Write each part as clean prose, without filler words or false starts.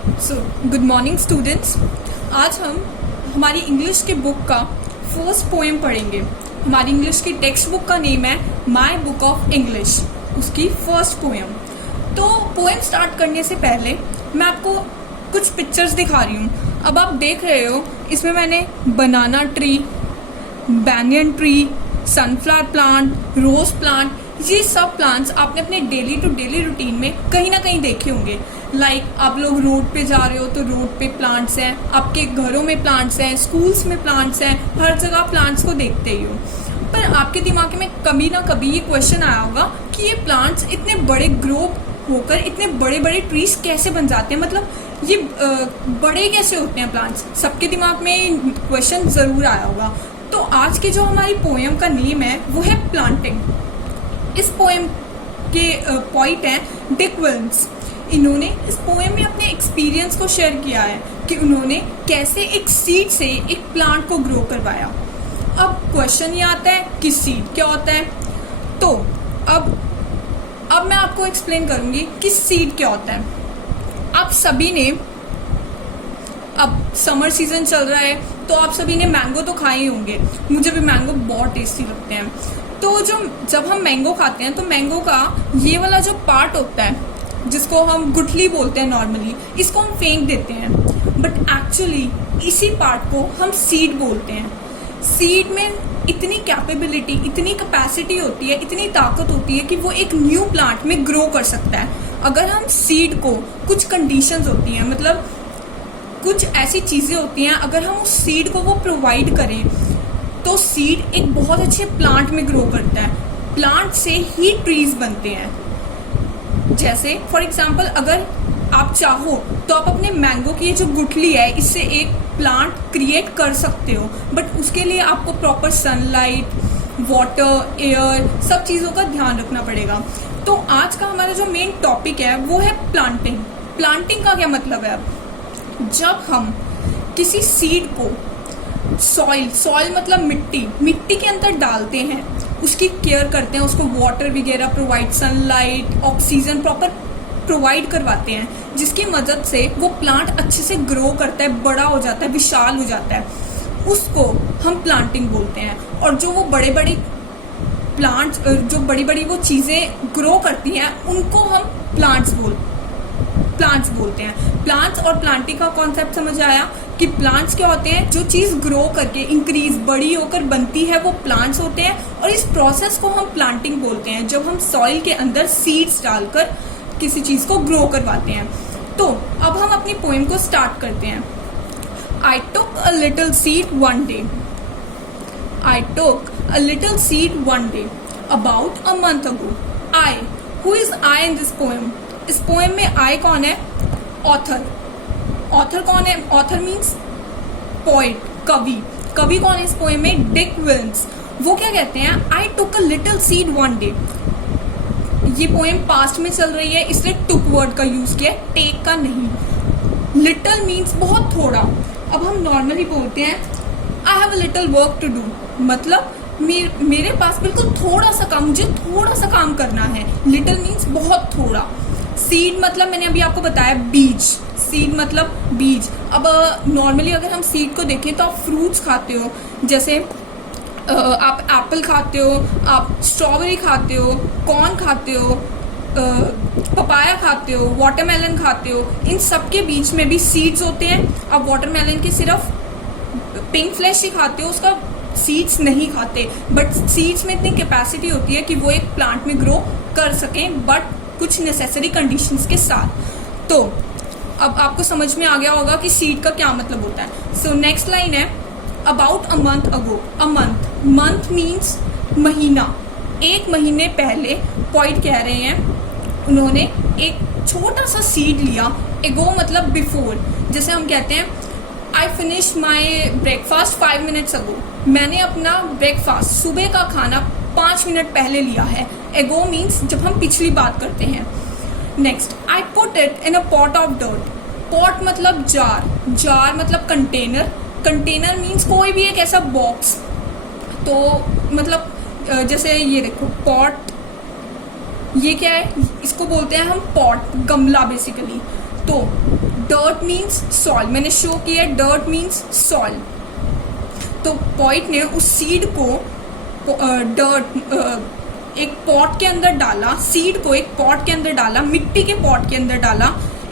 So good morning students. आज हम हमारी इंग्लिश के बुक का फर्स्ट पोएम पढ़ेंगे। हमारी इंग्लिश की टेक्स्ट बुक का नेम है माई बुक ऑफ इंग्लिश, उसकी फर्स्ट पोएम। तो पोएम स्टार्ट करने से पहले मैं आपको कुछ पिक्चर्स दिखा रही हूँ। अब आप देख रहे हो, इसमें मैंने banana tree, banyan tree, sunflower plant, rose plant, ये सब प्लांट्स आपने अपने डेली टू डेली रूटीन में कहीं ना कहीं देखे होंगे। लाइक आप लोग रोड पे जा रहे हो तो रोड पे प्लांट्स हैं, आपके घरों में प्लांट्स हैं, स्कूल्स में प्लांट्स हैं, हर जगह प्लांट्स को देखते ही हो। पर आपके दिमाग में कभी ना कभी ये क्वेश्चन आया होगा कि ये प्लांट्स इतने बड़े ग्रो होकर इतने बड़े बड़े ट्रीज कैसे बन जाते हैं, मतलब ये बड़े कैसे होते हैं प्लांट्स। सबके दिमाग में क्वेश्चन जरूर आया होगा। तो आज के जो हमारी पोएम का नेम है वो है प्लांटिंग। इस पोएम के पॉइंट हैं डिक विल्स। इन्होंने इस पोएम में अपने एक्सपीरियंस को शेयर किया है कि उन्होंने कैसे एक सीड से एक प्लांट को ग्रो करवाया। अब क्वेश्चन ये आता है कि सीड क्या होता है। तो अब मैं आपको एक्सप्लेन करूंगी कि सीड क्या होता है। आप सभी ने, अब समर सीजन चल रहा है तो आप सभी ने मैंगो तो खाए ही होंगे। मुझे भी मैंगो बहुत टेस्टी लगते हैं। तो जब हम मैंगो खाते हैं तो मैंगो का ये वाला जो पार्ट होता है जिसको हम गुठली बोलते हैं नॉर्मली, इसको हम फेंक देते हैं। बट एक्चुअली इसी पार्ट को हम सीड बोलते हैं। सीड में इतनी कैपेबिलिटी, इतनी कैपेसिटी होती है, इतनी ताकत होती है कि वो एक न्यू प्लांट में ग्रो कर सकता है। अगर हम सीड को, कुछ कंडीशंस होती हैं, मतलब कुछ ऐसी चीजें होती हैं, अगर हम उस सीड को वो प्रोवाइड करें तो सीड एक बहुत अच्छे प्लांट में ग्रो करता है। प्लांट से ही ट्रीज बनते हैं। जैसे फॉर एग्जाम्पल अगर आप चाहो तो आप अपने मैंगो की जो गुठली है इससे एक प्लांट क्रिएट कर सकते हो, बट उसके लिए आपको प्रॉपर सनलाइट, वाटर, एयर, सब चीज़ों का ध्यान रखना पड़ेगा। तो आज का हमारा जो मेन टॉपिक है वो है प्लांटिंग। प्लांटिंग का क्या मतलब है? जब हम किसी सीड को सॉइल मतलब मिट्टी के अंदर डालते हैं, उसकी केयर करते हैं, उसको वाटर वगैरह provide, sunlight, oxygen proper provide करवाते हैं, जिसकी मदद से वो प्लांट अच्छे से ग्रो करता है, बड़ा हो जाता है, विशाल हो जाता है, उसको हम प्लांटिंग बोलते हैं। और जो वो बड़े बड़े प्लांट्स, जो बड़ी बड़ी वो चीज़ें ग्रो करती हैं, उनको हम प्लांट्स बोलते हैं। प्लांट्स और प्लांटिंग का कॉन्सेप्ट समझ आया कि प्लांट्स क्या होते हैं? जो चीज ग्रो करके इंक्रीज, बड़ी होकर बनती है, वो प्लांट्स होते हैं। और इस प्रोसेस को हम प्लांटिंग बोलते हैं, जब हम सॉइल के अंदर सीड्स डालकर किसी चीज को ग्रो करवाते हैं। तो अब हम अपनी पोएम को स्टार्ट करते हैं। I took a little seed one day. I took a little seed one day about a month ago. I, who is I in this poem? इस पोएम में आई कौन है? ऑथर। ऑथर कौन है? ऑथर मीन्स पोएट, कवि। कवि कौन है इस पोएम में? Dick Wills. वो क्या कहते हैं? I took a little seed one day. ये पोएम पास्ट में चल रही है, इसलिए टुक वर्ड का यूज किया, टेक का नहीं। लिटिल मीन्स बहुत थोड़ा। अब हम नॉर्मली बोलते हैं I have a little work to do, मतलब मेरे पास बिल्कुल थोड़ा सा काम, मुझे थोड़ा सा काम करना है। लिटिल मीन्स बहुत थोड़ा। सीड मतलब मैंने अभी आपको बताया बीज। सीड मतलब बीज। अब नॉर्मली अगर हम सीड को देखें तो आप फ्रूट्स खाते हो, जैसे आप एप्पल खाते हो, आप स्ट्रॉबेरी खाते हो, कॉर्न खाते हो, पपाया खाते हो, वाटरमेलन खाते हो। इन सब के बीच में भी सीड्स होते हैं। अब वाटरमेलन के सिर्फ पिंक फ्लेश ही खाते हो, उसका सीड्स नहीं खाते। बट सीड्स में इतनी कैपेसिटी होती है कि वो एक प्लांट में ग्रो कर सकें, बट कुछ नेसेसरी कंडीशंस के साथ। तो अब आपको समझ में आ गया होगा कि सीड का क्या मतलब होता है। सो नेक्स्ट लाइन है about a month ago. A month means महीना। एक महीने पहले पॉइंट कह रहे हैं, उन्होंने एक छोटा सा सीड लिया। एगो मतलब बिफोर। जैसे हम कहते हैं I finish my breakfast 5 minutes ago. मैंने अपना ब्रेकफास्ट, सुबह का खाना 5 मिनट पहले लिया है। एगो मीन्स जब हम पिछली बात करते हैं। Next, I put it in a pot of dirt. Pot मतलब जार मतलब कंटेनर। कंटेनर मीन्स कोई भी एक ऐसा बॉक्स। तो मतलब जैसे ये देखो पॉट, ये क्या है? इसको बोलते हैं हम पॉट, गमला बेसिकली। तो डर्ट मीन्स सॉइल, मैंने शो किया डर्ट मीन्स सॉइल। तो पोइट ने उस सीड को एक पॉट के अंदर डाला, सीड को एक पॉट के अंदर डाला, मिट्टी के पॉट के अंदर डाला,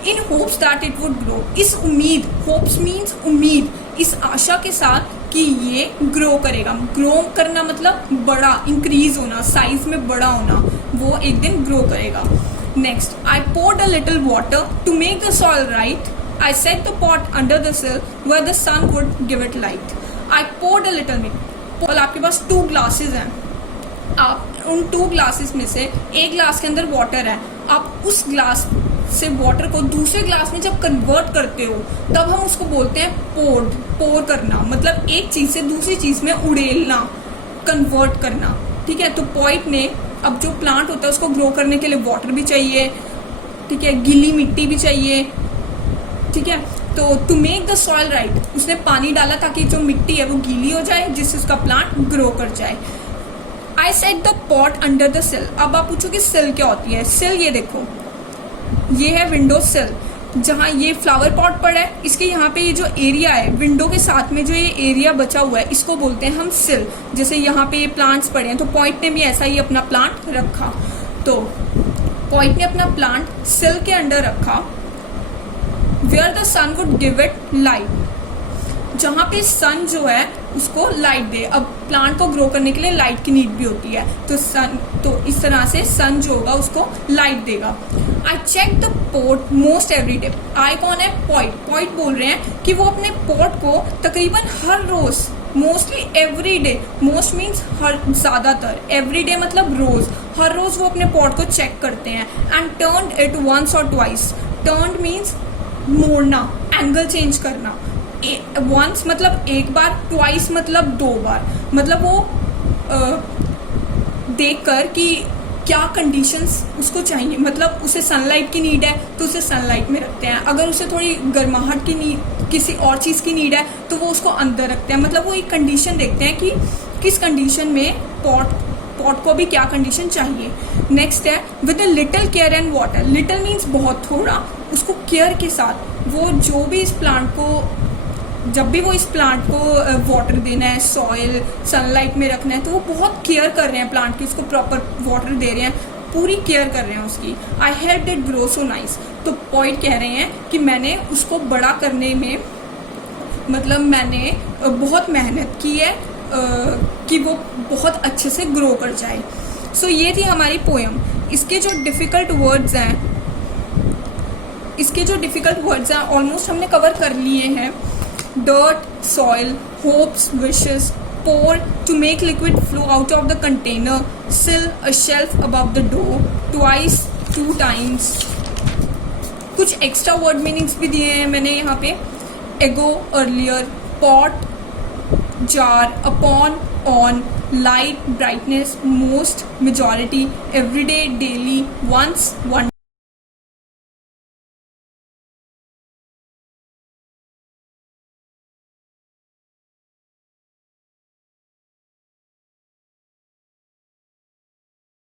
इन hopes that it would grow, इस उम्मीद, होप्स मीन्स उम्मीद, इस आशा के साथ कि ये ग्रो करेगा। ग्रो करना मतलब बड़ा, इंक्रीज होना, साइज में बड़ा होना, वो एक दिन ग्रो करेगा। Next, I poured a little water to make the soil right. I set the pot under the sill where the sun would give it light. I poured a little milk. और आपके पास 2 glasses हैं, आप उन 2 glasses में से एक glass के अंदर वाटर है, आप उस ग्लास से वाटर को दूसरे ग्लास में जब कन्वर्ट करते हो तब हम उसको बोलते हैं पोर करना, मतलब एक चीज से दूसरी चीज में उड़ेलना, कन्वर्ट करना। ठीक है, तो पोइट ने, अब जो प्लांट होता है उसको ग्रो करने के लिए वाटर भी चाहिए, ठीक है, गीली मिट्टी भी चाहिए, ठीक है। तो to make the soil right, उसने पानी डाला ताकि जो मिट्टी है वो गीली हो जाए, जिससे उसका प्लांट ग्रो कर जाए। I set the pot under the sill. अब आप पूछोगे सिल क्या होती है? सिल, ये देखो, ये है विंडो सिल, जहाँ ये फ्लावर पॉट पड़ा है, इसके यहाँ पे ये जो एरिया है विंडो के साथ में, जो ये एरिया बचा हुआ है, इसको बोलते हैं हम सिल। जैसे यहाँ पे ये प्लांट्स पड़े हैं, तो पॉइंट ने भी ऐसा ही अपना प्लांट रखा। तो पॉइंट ने अपना प्लांट सिल के अंडर रखा, where the sun would give it light, जहाँ पे सन जो है उसको लाइट दे। अब प्लांट को ग्रो करने के लिए लाइट की नीड भी होती है, तो इस तरह से सन जो होगा उसको लाइट देगा। I check the pot most every day. I कौन है? पॉइट बोल रहे हैं कि वो अपने पॉट को तकरीबन हर रोज, mostly every day, most means हर, ज्यादातर, एवरी डे मतलब रोज, हर रोज वो अपने पॉट को चेक करते हैं। एंड टर्न्ड इट वंस और ट्वाइस। टर्न्ड मीन्स मोड़ना, एंगल चेंज करना। वंस मतलब एक बार, ट्वाइस मतलब 2 बार, मतलब वो देखकर कि क्या कंडीशंस उसको चाहिए, मतलब उसे सनलाइट की नीड है तो उसे सनलाइट में रखते हैं, अगर उसे थोड़ी गर्माहट की नीड, किसी और चीज़ की नीड है तो वो उसको अंदर रखते हैं। मतलब वो एक कंडीशन देखते हैं कि किस कंडीशन में पॉट को भी क्या कंडीशन चाहिए। नेक्स्ट है with a little care and water. Little means बहुत, थोड़ा, उसको केयर के साथ वो जो भी इस प्लांट को, जब भी वो इस प्लांट को वाटर देना है, सॉइल, सनलाइट में रखना है, तो वो बहुत केयर कर रहे हैं प्लांट की, उसको प्रॉपर वाटर दे रहे हैं, पूरी केयर कर रहे हैं उसकी। आई helped it grow so nice. तो पॉइंट कह रहे हैं कि मैंने उसको बड़ा करने में, मतलब मैंने बहुत मेहनत की है कि वो बहुत अच्छे से ग्रो कर जाए। सो ये थी हमारी पोएम। इसके जो डिफ़िकल्ट वर्ड्स हैं ऑलमोस्ट हमने कवर कर लिए हैं। dirt, soil, hopes, wishes, pour, to make liquid flow out of the container, sill, a shelf above the door, twice, 2 times. कुछ एक्स्ट्रा वर्ड मीनिंग्स भी दिए हैं मैंने यहाँ पे। Ago, earlier, pot, jar, upon, on, light, brightness, most, majority, everyday, daily, once, one